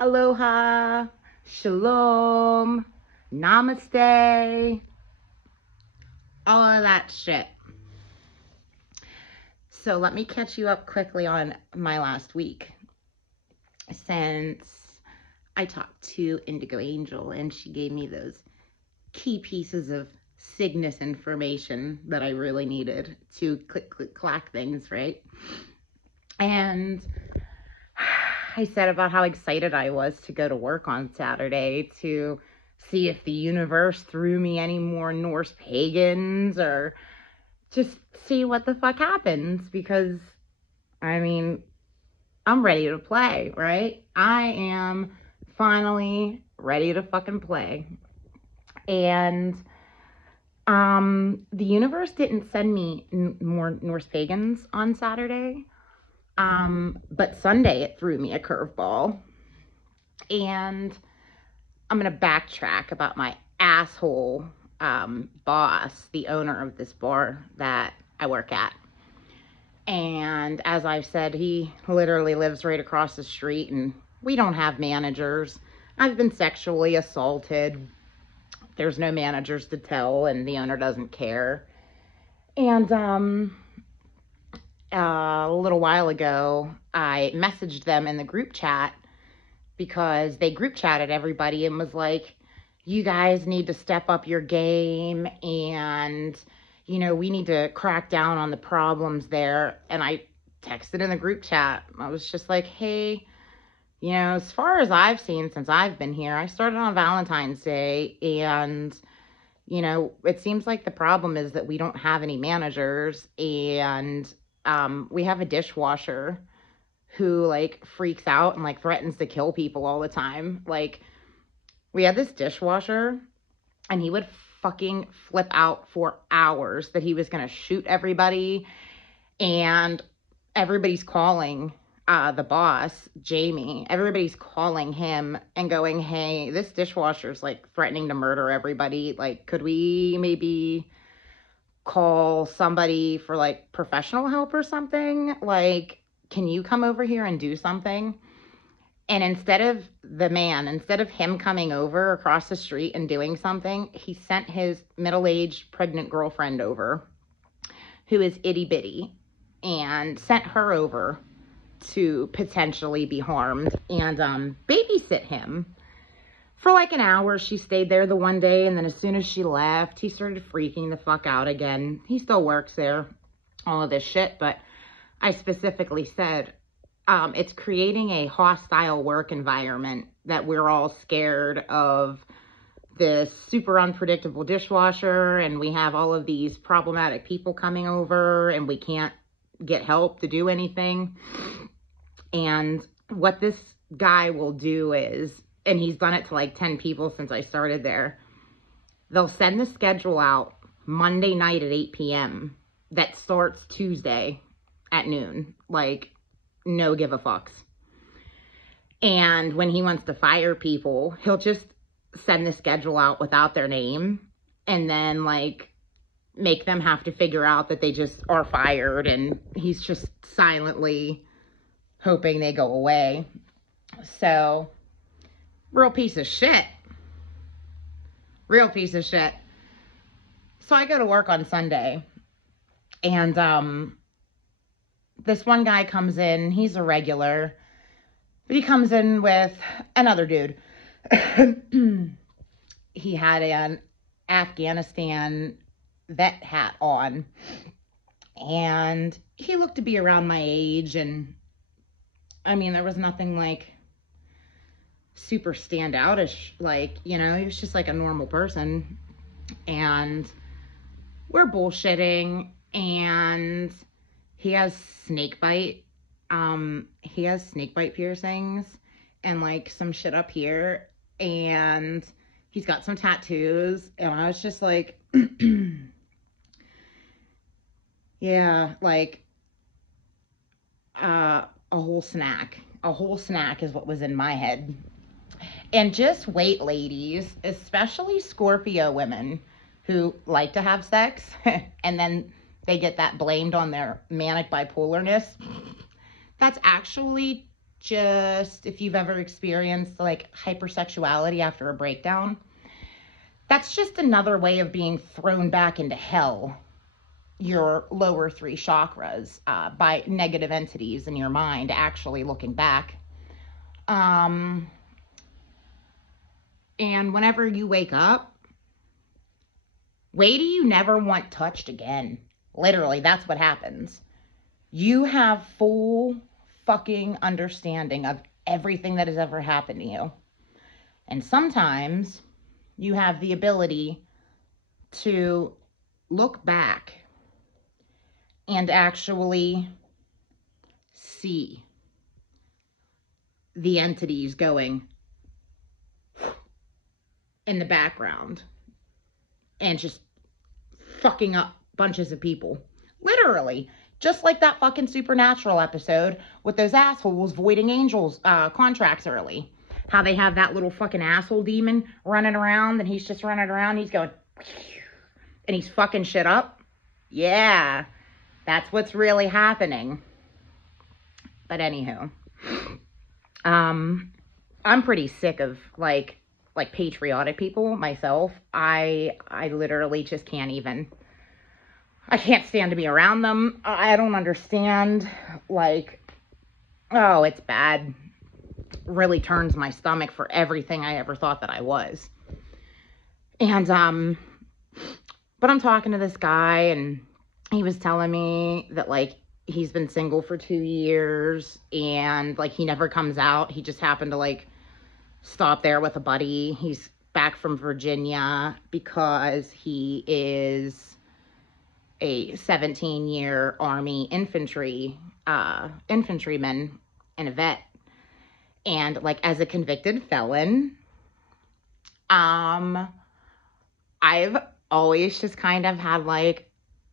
Aloha, shalom, namaste, all of that shit. So let me catch you up quickly on my last week. Since I talked to Indigo Angel and she gave me those key pieces of Cygnus information that I really needed to clack things, right? And I said about how excited I was to go to work on Saturday to see if the universe threw me any more Norse pagans or just see what the fuck happens, because I mean, I'm ready to play, right? I am finally ready to fucking play. And the universe didn't send me more Norse pagans on Saturday. But Sunday it threw me a curveball. And I'm going to backtrack about my asshole boss, the owner of this bar that I work at. And as I've said, he literally lives right across the street and we don't have managers. I've been sexually assaulted. There's no managers to tell and the owner doesn't care. And a little while ago, I messaged them in the group chat because they group chatted everybody and was like, you guys need to step up your game and, you know, we need to crack down on the problems there. And I texted in the group chat. I was just like, hey, you know, as far as I've seen since I've been here, I started on Valentine's Day and, you know, it seems like the problem is that we don't have any managers and we have a dishwasher who like freaks out and like threatens to kill people all the time. Like, we had this dishwasher and he would fucking flip out for hours that he was going to shoot everybody, and everybody's calling the boss, Jamie. Everybody's calling him and going, hey, this dishwasher's like threatening to murder everybody. Like, could we maybe call somebody for like professional help or something? Like, can you come over here and do something? And instead of him coming over across the street and doing something, he sent his middle-aged pregnant girlfriend over, who is itty bitty, and sent her over to potentially be harmed and babysit him. For like an hour, she stayed there the one day, and then as soon as she left, he started freaking the fuck out again. He still works there, all of this shit, but I specifically said, it's creating a hostile work environment that we're all scared of this super unpredictable dishwasher, and we have all of these problematic people coming over, and we can't get help to do anything. And what this guy will do is, and he's done it to like 10 people since I started there, they'll send the schedule out Monday night at 8 p.m. that starts Tuesday at noon. Like, no give a fucks. And when he wants to fire people, he'll just send the schedule out without their name and then like make them have to figure out that they just are fired, and he's just silently hoping they go away. So, real piece of shit. Real piece of shit. So I go to work on Sunday, and this one guy comes in. He's a regular, but he comes in with another dude. He had an Afghanistan vet hat on, and he looked to be around my age, and I mean, there was nothing like super standoutish, like, you know, he was just like a normal person. And we're bullshitting, and he has snake bite piercings and like some shit up here, and he's got some tattoos, and I was just like yeah, like a whole snack is what was in my head. And just wait, ladies, especially Scorpio women who like to have sex and then they get that blamed on their manic bipolarness. That's actually just, if you've ever experienced like hypersexuality after a breakdown, that's just another way of being thrown back into hell, your lower three chakras, by negative entities in your mind, actually looking back. And whenever you wake up, wait till you never want touched again. Literally, that's what happens. You have full fucking understanding of everything that has ever happened to you. And sometimes you have the ability to look back and actually see the entities going in the background and just fucking up bunches of people. Literally. Just like that fucking Supernatural episode with those assholes voiding angels contracts early. How they have that little fucking asshole demon running around, and he's just running around, he's going, and he's fucking shit up. Yeah, that's what's really happening. But anywho, I'm pretty sick of like patriotic people myself. I literally just can't even. I can't stand to be around them. I don't understand. Like, oh, it's bad. Really turns my stomach for everything I ever thought that I was. And, but I'm talking to this guy, and he was telling me that, like, he's been single for 2 years, and, like, he never comes out. He just happened to, like, stop there with a buddy. He's back from Virginia because he is a 17-year Army infantryman and a vet. And, like, as a convicted felon, I've always just kind of had, like,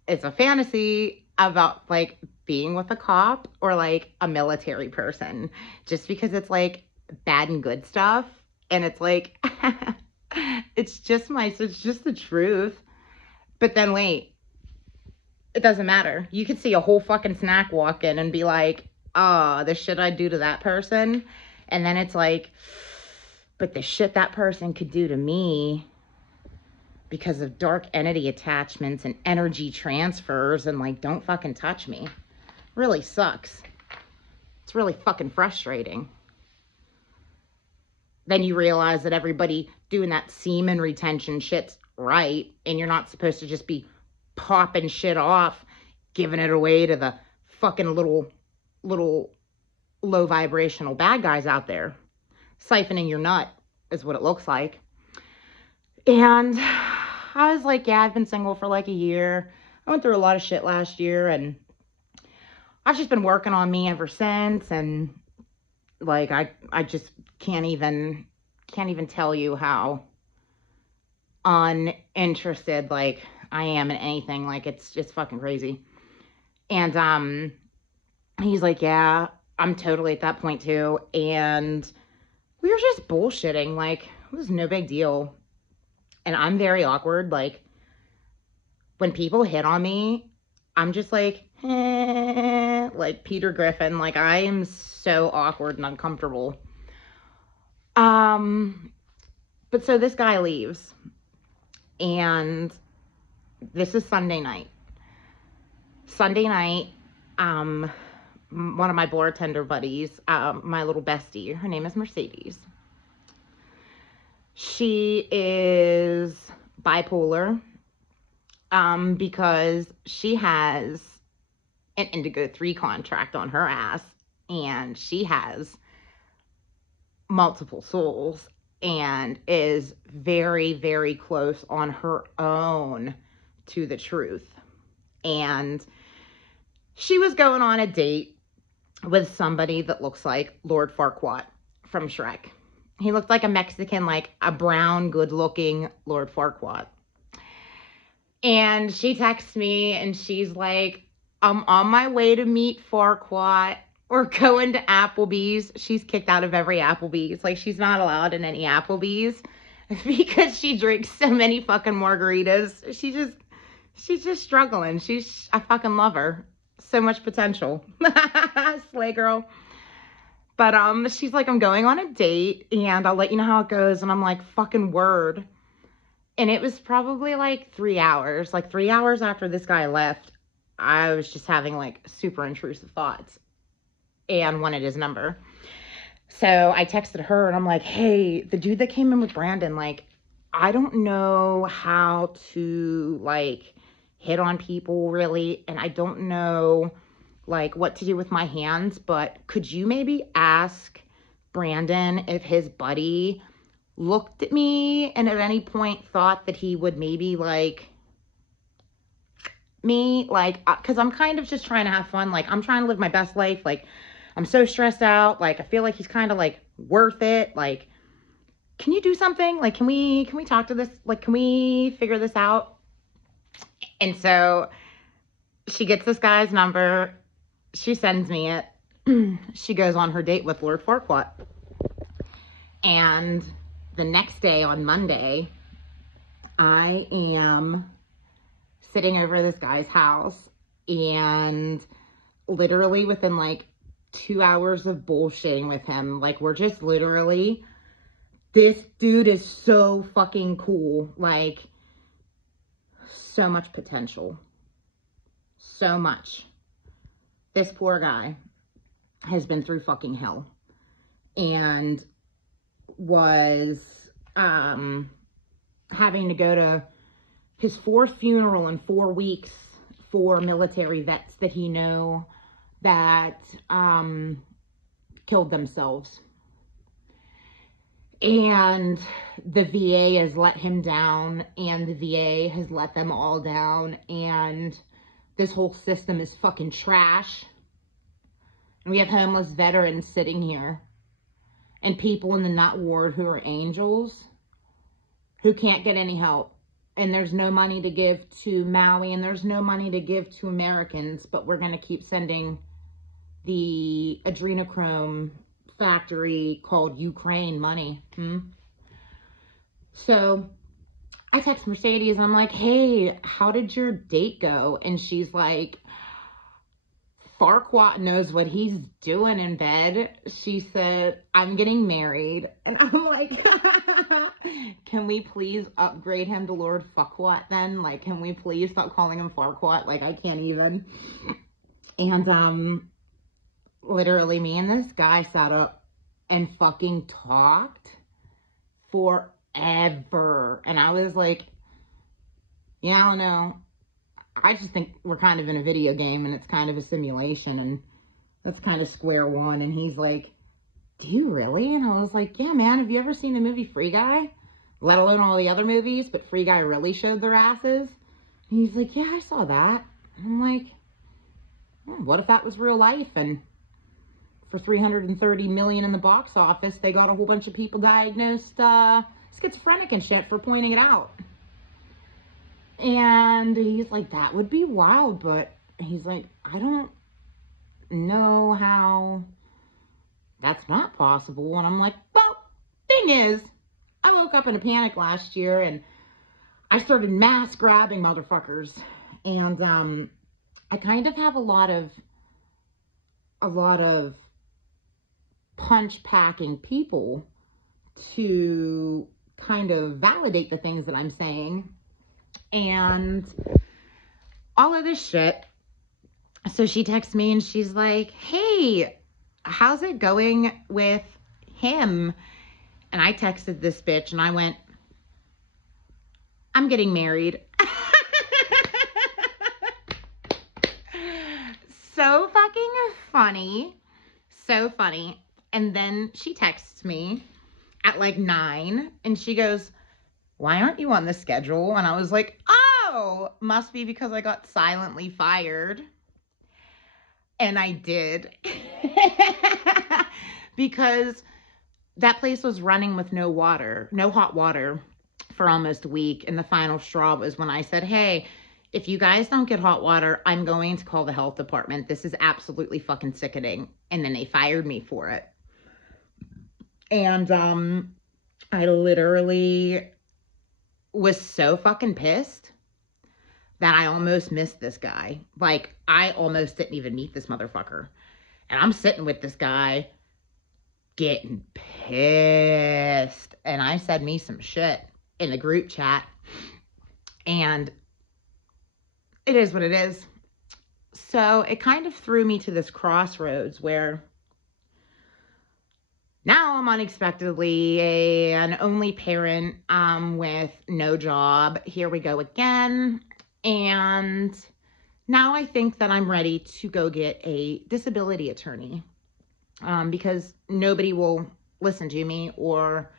it's a fantasy about, like, being with a cop or, like, a military person. Just because it's, like, bad and good stuff. And it's, like, it's just the truth. But then, wait. It doesn't matter. You could see a whole fucking snack walk in and be like, oh, the shit I'd do to that person. And then it's like, but the shit that person could do to me because of dark entity attachments and energy transfers and, like, don't fucking touch me. Really sucks. It's really fucking frustrating. Then you realize that everybody doing that semen retention shit's right, and you're not supposed to just be popping shit off, giving it away to the fucking little low vibrational bad guys out there. Siphoning your nut is what it looks like. And I was like, yeah, I've been single for like a year. I went through a lot of shit last year, and I've just been working on me ever since. And like, I just can't even tell you how uninterested, like, I am in anything. Like, it's just fucking crazy. And he's like, yeah, I'm totally at that point too. And we were just bullshitting. Like, it was no big deal. And I'm very awkward. Like, when people hit on me, I'm just like, like Peter Griffin. Like, I am so awkward and uncomfortable. But so this guy leaves, and this is Sunday night. One of my bartender buddies, my little bestie, her name is Mercedes. She is bipolar, because she has an Indigo 3 contract on her ass, and she has multiple souls, and is very, very close on her own to the truth. And she was going on a date with somebody that looks like Lord Farquaad from Shrek. He looked like a Mexican, like a brown, good-looking Lord Farquaad. And she texts me, and she's like, I'm on my way to meet Farquaad. We're going to Applebee's. She's kicked out of every Applebee's. Like, she's not allowed in any Applebee's because she drinks so many fucking margaritas. She's just struggling. I fucking love her. So much potential. Slay girl. But she's like, I'm going on a date and I'll let you know how it goes. And I'm like, fucking word. And it was probably like 3 hours. Like 3 hours after this guy left, I was just having like super intrusive thoughts and wanted his number. So I texted her and I'm like, hey, the dude that came in with Brandon, like, I don't know how to like hit on people really. And I don't know like what to do with my hands, but could you maybe ask Brandon if his buddy looked at me and at any point thought that he would maybe like me, like, because I'm kind of just trying to have fun. Like, I'm trying to live my best life. Like, I'm so stressed out. Like, I feel like he's kind of like worth it. Like, can you do something? Like, can we talk to this? Like, can we figure this out? And so she gets this guy's number. She sends me it. She goes on her date with Lord Farquaad. And the next day on Monday, I am sitting over at this guy's house, and literally within like 2 hours of bullshitting with him, like we're just literally, this dude is so fucking cool. Like, so much potential. So much. This poor guy has been through fucking hell and was having to go to his 4th funeral in 4 weeks for military vets that he knew that killed themselves. And the VA has let him down, and the VA has let them all down, and this whole system is fucking trash. And we have homeless veterans sitting here, and people in the nut ward who are angels who can't get any help. And there's no money to give to Maui, and there's no money to give to Americans, but we're going to keep sending the adrenochrome factory called Ukraine money. So I text Mercedes. I'm like, hey, how did your date go? And she's like, Farquaad knows what he's doing in bed. She said, I'm getting married. And I'm like, can we please upgrade him to Lord Fuckwat then? Like, can we please stop calling him Farquaad? Like, I can't even. And literally me and this guy sat up and fucking talked forever. And I was like, yeah, I don't know. I just think we're kind of in a video game and it's kind of a simulation, and that's kind of square one. And he's like, do you really? And I was like, yeah, man, have you ever seen the movie Free Guy? Let alone all the other movies, but Free Guy really showed their asses. And he's like, yeah, I saw that. And I'm like, what if that was real life? And for $330 million in the box office, they got a whole bunch of people diagnosed schizophrenic and shit for pointing it out. And he's like, that would be wild, but he's like, I don't know how that's not possible. And I'm like, well, thing is, I woke up in a panic last year and I started mass grabbing motherfuckers. And I kind of have a lot of punch packing people to kind of validate the things that I'm saying. And all of this shit. So she texts me and she's like, hey, how's it going with him? And I texted this bitch and I went, I'm getting married. So fucking funny. So funny. And then she texts me at like 9 and she goes, why aren't you on the schedule? And I was like, oh, must be because I got silently fired. And I did. Because that place was running with no water, no hot water for almost a week. And the final straw was when I said, hey, if you guys don't get hot water, I'm going to call the health department. This is absolutely fucking sickening. And then they fired me for it. And I literally was so fucking pissed that I almost missed this guy. Like, I almost didn't even meet this motherfucker. And I'm sitting with this guy getting pissed. And I said me some shit in the group chat. And it is what it is. So it kind of threw me to this crossroads where now I'm unexpectedly an only parent with no job. Here we go again. And now I think that I'm ready to go get a disability attorney because nobody will listen to me or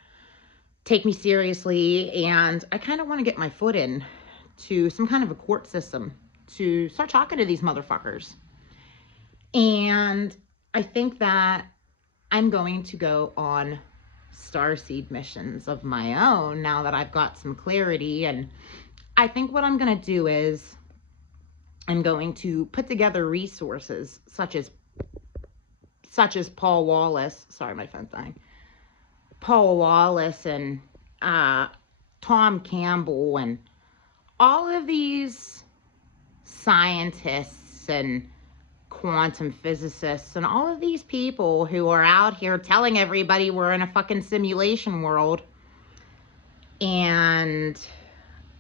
take me seriously. And I kind of want to get my foot in to some kind of a court system to start talking to these motherfuckers. And I think that I'm going to go on starseed missions of my own now that I've got some clarity. And I think what I'm going to do is I'm going to put together resources such as Paul Wallace. Sorry, my phone's dying. Paul Wallace and Tom Campbell and all of these scientists and quantum physicists and all of these people who are out here telling everybody we're in a fucking simulation world. And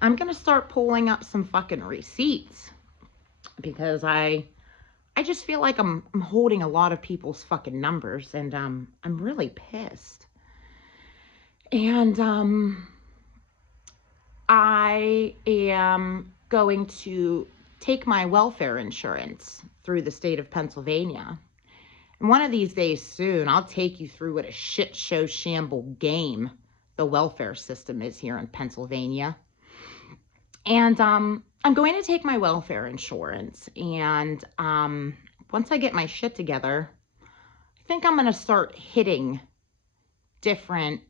I'm going to start pulling up some fucking receipts because I just feel like I'm holding a lot of people's fucking numbers, and I'm really pissed. And I am going to take my welfare insurance through the state of Pennsylvania. And one of these days soon, I'll take you through what a shit show shamble game the welfare system is here in Pennsylvania. And I'm going to take my welfare insurance, and once I get my shit together, I think I'm going to start hitting different,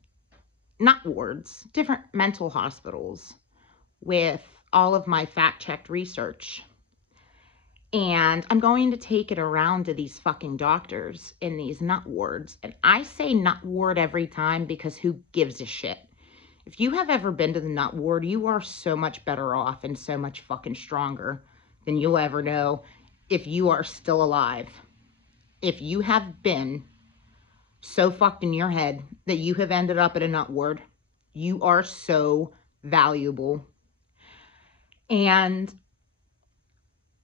not wards, different mental hospitals with all of my fact-checked research. And I'm going to take it around to these fucking doctors in these nut wards. And I say nut ward every time because who gives a shit? If you have ever been to the nut ward, you are so much better off and so much fucking stronger than you'll ever know if you are still alive. If you have been so fucked in your head that you have ended up at a nut ward, you are so valuable. And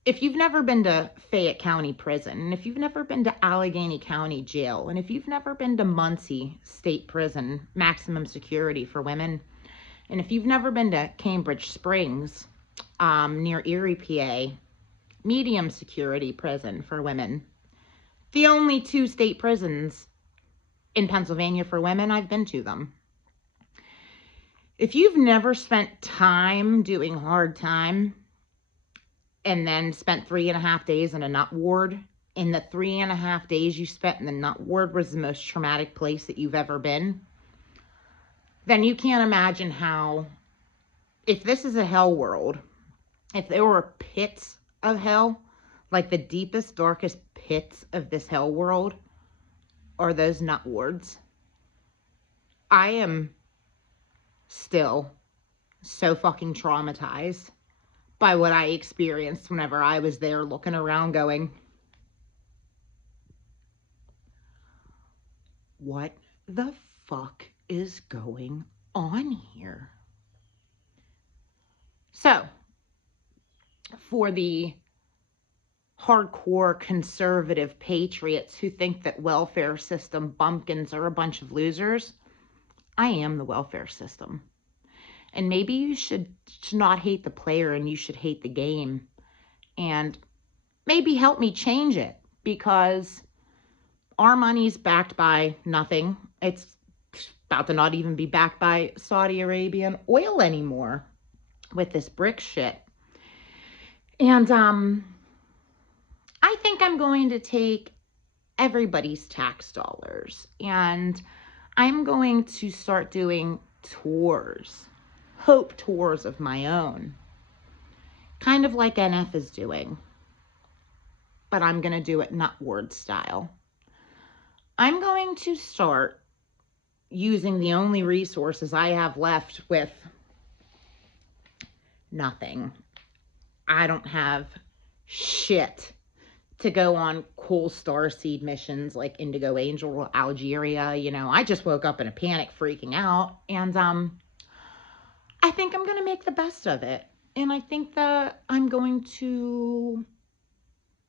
if you've never been to Fayette County Prison, and if you've never been to Allegheny County Jail, and if you've never been to Muncie State Prison, maximum security for women, and if you've never been to Cambridge Springs, near Erie, PA, medium security prison for women, the only 2 state prisons in Pennsylvania for women, I've been to them. If you've never spent time doing hard time, and then spent 3.5 days in a nut ward, and the 3.5 days you spent in the nut ward was the most traumatic place that you've ever been, then you can't imagine how, if this is a hell world, if there were pits of hell, like the deepest, darkest pits of this hell world are those nut wards. I am still so fucking traumatized by what I experienced whenever I was there looking around going, what the fuck is going on here? So, for the hardcore conservative patriots who think that welfare system bumpkins are a bunch of losers, I am the welfare system. And maybe you should not hate the player and you should hate the game. And maybe help me change it, because our money's backed by nothing. It's about to not even be backed by Saudi Arabian oil anymore with this brick shit. And I think I'm going to take everybody's tax dollars and I'm going to start doing tours. Hope tours of my own, kind of like NF is doing, but I'm going to do it nut ward style. I'm going to start using the only resources I have left with nothing. I don't have shit to go on cool starseed missions like Indigo Angel, Algeria. You know, I just woke up in a panic freaking out. And I think I'm going to make the best of it. And I think that I'm going to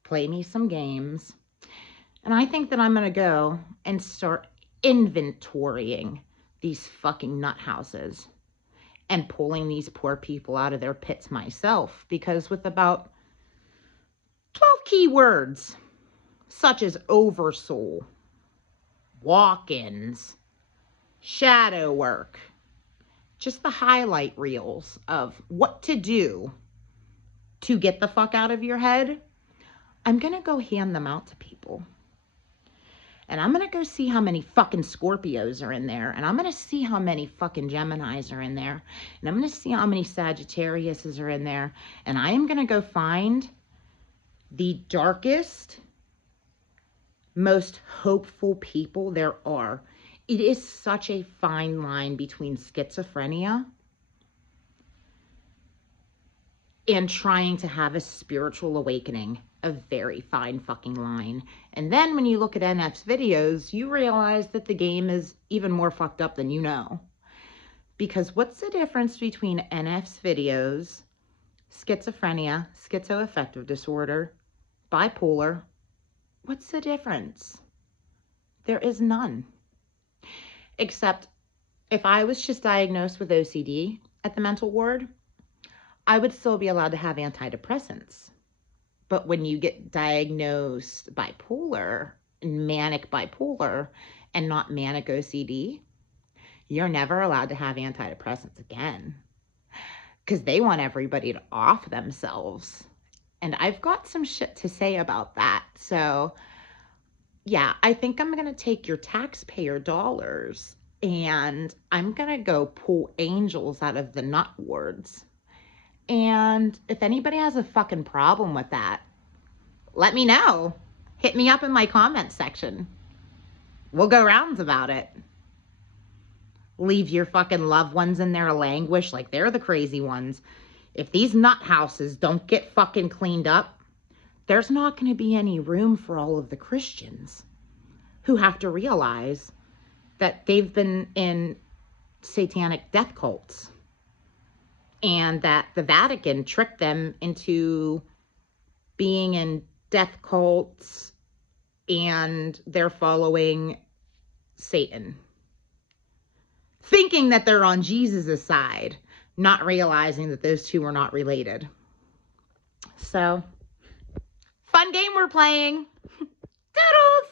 play me some games. And I think that I'm going to go and start inventorying these fucking nut houses and pulling these poor people out of their pits myself. Because with about 12 keywords, such as oversoul, walk-ins, shadow work, just the highlight reels of what to do to get the fuck out of your head, I'm going to go hand them out to people. And I'm going to go see how many fucking Scorpios are in there. And I'm going to see how many fucking Geminis are in there. And I'm going to see how many Sagittariuses are in there. And I am going to go find the darkest, most hopeful people there are. It is such a fine line between schizophrenia and trying to have a spiritual awakening. A very fine fucking line. And then when you look at NF's videos, you realize that the game is even more fucked up than you know. Because what's the difference between NF's videos, schizophrenia, schizoaffective disorder, bipolar? What's the difference? There is none. Except if I was just diagnosed with OCD at the mental ward, I would still be allowed to have antidepressants. But when you get diagnosed bipolar, manic bipolar, and not manic OCD, you're never allowed to have antidepressants again. Because they want everybody to off themselves. And I've got some shit to say about that. So, yeah, I think I'm going to take your taxpayer dollars and I'm going to go pull angels out of the nut wards. And if anybody has a fucking problem with that, let me know. Hit me up in my comment section. We'll go rounds about it. Leave your fucking loved ones in there languish like they're the crazy ones. If these nut houses don't get fucking cleaned up, there's not going to be any room for all of the Christians who have to realize that they've been in satanic death cults. And that the Vatican tricked them into being in death cults and they're following Satan. Thinking that they're on Jesus' side, not realizing that those two are not related. So, fun game we're playing. Doodles!